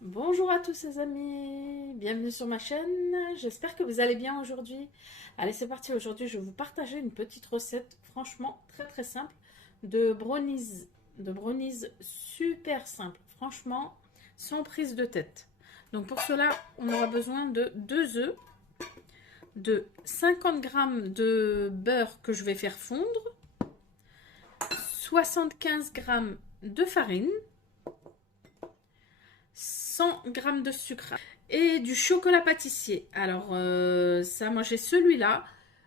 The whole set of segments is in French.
Bonjour à tous les amis, bienvenue sur ma chaîne, j'espère que vous allez bien aujourd'hui. Allez c'est parti, aujourd'hui je vais vous partager une petite recette franchement très simple de brownies super simple, franchement sans prise de tête. Donc pour cela on aura besoin de 2 œufs, de 50 g de beurre que je vais faire fondre, 75 g de farine, 100 g de sucre et du chocolat pâtissier. Alors ça, moi j'ai celui-là.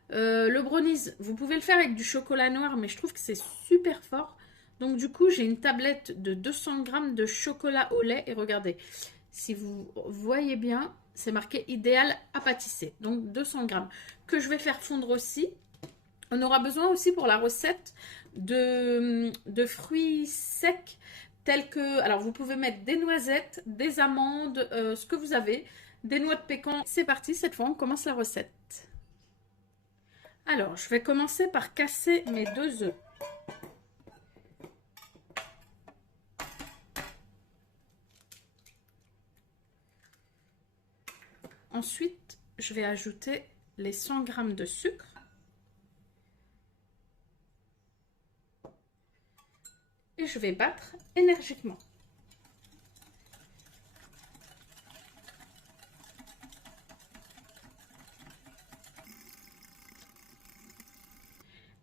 Le brownies, vous pouvez le faire avec du chocolat noir, mais je trouve que c'est super fort. Donc du coup, j'ai une tablette de 200 g de chocolat au lait. Et regardez, si vous voyez bien, c'est marqué idéal à pâtisser. Donc 200 g que je vais faire fondre aussi. On aura besoin aussi pour la recette de fruits secs tels que, alors vous pouvez mettre des noisettes, des amandes, ce que vous avez, des noix de pécan. C'est parti, cette fois on commence la recette. Alors je vais commencer par casser mes 2 œufs. Ensuite je vais ajouter les 100 g de sucre. Et je vais battre énergiquement.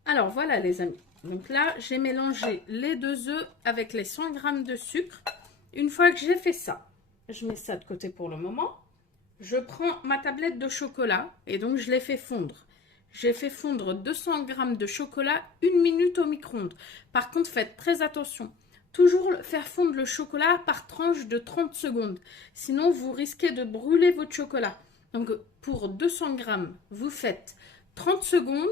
Alors voilà les amis, donc là j'ai mélangé les 2 œufs avec les 100 g de sucre. Une fois que j'ai fait ça, je mets ça de côté pour le moment. Je prends ma tablette de chocolat et donc je l'ai fait fondre. J'ai fait fondre 200 g de chocolat 1 minute au micro-ondes. Par contre, faites très attention. Toujours faire fondre le chocolat par tranche de 30 secondes. Sinon, vous risquez de brûler votre chocolat. Donc, pour 200 g, vous faites 30 secondes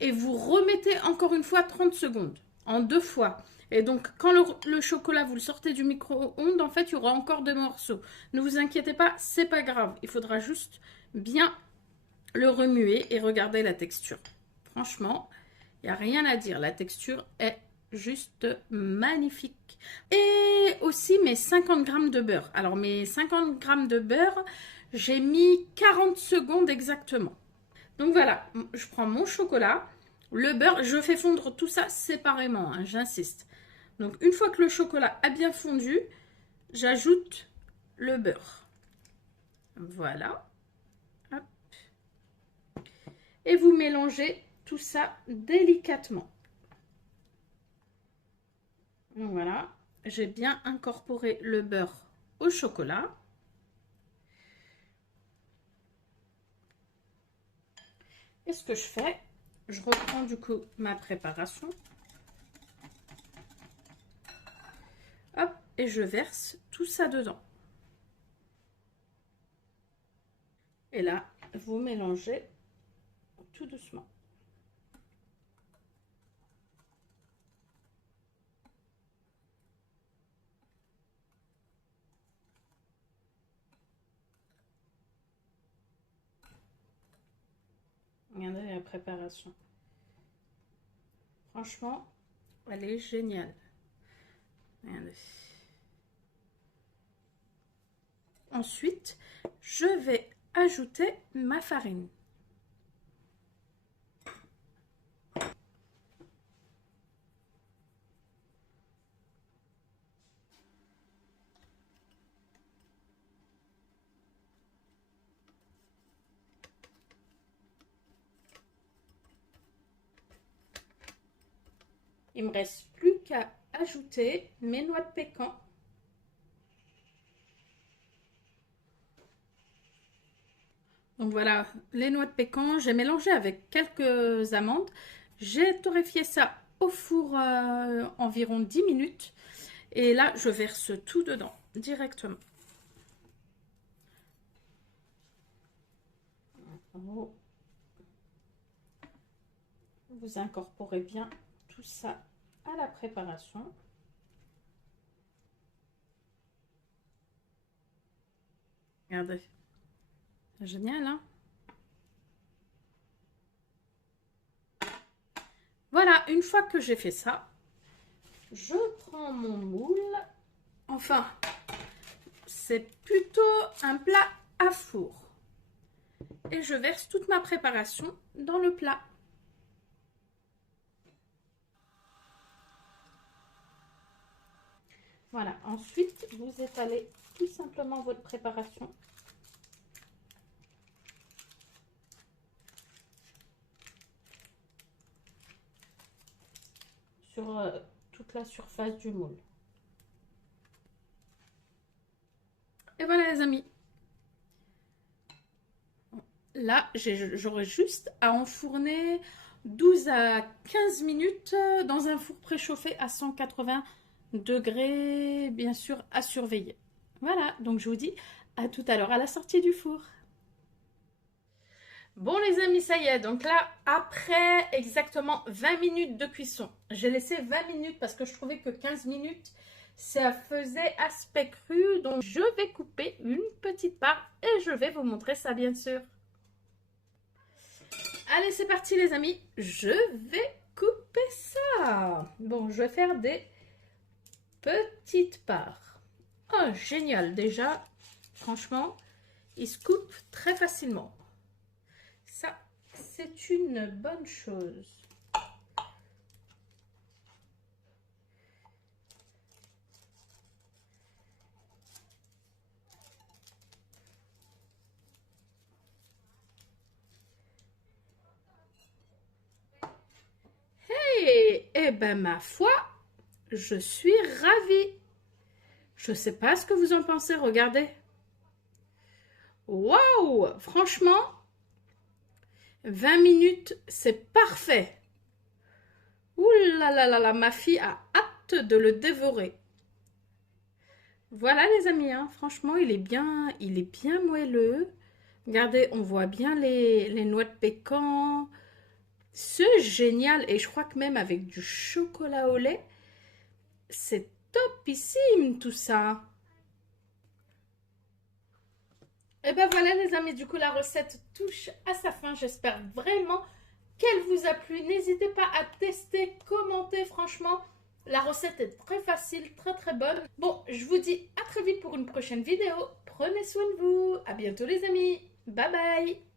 et vous remettez encore une fois 30 secondes. En 2 fois. Et donc, quand le chocolat, vous le sortez du micro-ondes, en fait, il y aura encore des morceaux. Ne vous inquiétez pas, c'est pas grave. Il faudra juste bien le remuer et regarder la texture. Franchement, il n'y a rien à dire. La texture est juste magnifique. Et aussi mes 50 g de beurre. Alors, mes 50 g de beurre, j'ai mis 40 secondes exactement. Donc voilà, je prends mon chocolat, le beurre, je fais fondre tout ça séparément, hein, j'insiste. Donc une fois que le chocolat a bien fondu, j'ajoute le beurre. Voilà. Hop. Et vous mélangez tout ça délicatement. Donc voilà, j'ai bien incorporé le beurre au chocolat. Et ce que je fais, je reprends du coup ma préparation. Hop, et je verse tout ça dedans. Et là, vous mélangez tout doucement. Regardez la préparation. Franchement, elle est géniale. Regardez. Ensuite, je vais ajouter ma farine. Il me reste plus qu'à ajouter mes noix de pécan. Donc voilà, les noix de pécan, j'ai mélangé avec quelques amandes. J'ai torréfié ça au four environ 10 minutes. Et là, je verse tout dedans directement. Vous incorporez bien tout ça à la préparation. Regardez. Génial, hein? Voilà, une fois que j'ai fait ça, je prends mon moule. Enfin, c'est plutôt un plat à four. Et je verse toute ma préparation dans le plat. Voilà, ensuite vous étalez tout simplement votre préparation. Sur toute la surface du moule. Et voilà les amis. Là, j'aurai juste à enfourner 12 à 15 minutes dans un four préchauffé à 180 degrés, bien sûr, à surveiller. Voilà, donc je vous dis à tout à l'heure à la sortie du four. Bon les amis, ça y est, donc là, après exactement 20 minutes de cuisson, j'ai laissé 20 minutes parce que je trouvais que 15 minutes, ça faisait aspect cru. Donc je vais couper une petite part et je vais vous montrer ça bien sûr. Allez, c'est parti les amis, je vais couper ça. Bon, je vais faire des petites parts. Oh, génial, déjà, franchement, il se coupe très facilement. Ça, c'est une bonne chose. Eh ben ma foi, je suis ravie. Je ne sais pas ce que vous en pensez, regardez. Waouh, franchement, 20 minutes, c'est parfait. Ouh là là là là, ma fille a hâte de le dévorer. Voilà les amis, hein, franchement, il est bien moelleux. Regardez, on voit bien les noix de pécan. C'est génial. Et je crois que même avec du chocolat au lait, c'est topissime tout ça. Et ben voilà les amis, du coup la recette touche à sa fin. J'espère vraiment qu'elle vous a plu. N'hésitez pas à tester, commenter. Franchement, la recette est très facile, très très bonne. Bon, je vous dis à très vite pour une prochaine vidéo. Prenez soin de vous. À bientôt les amis. Bye bye.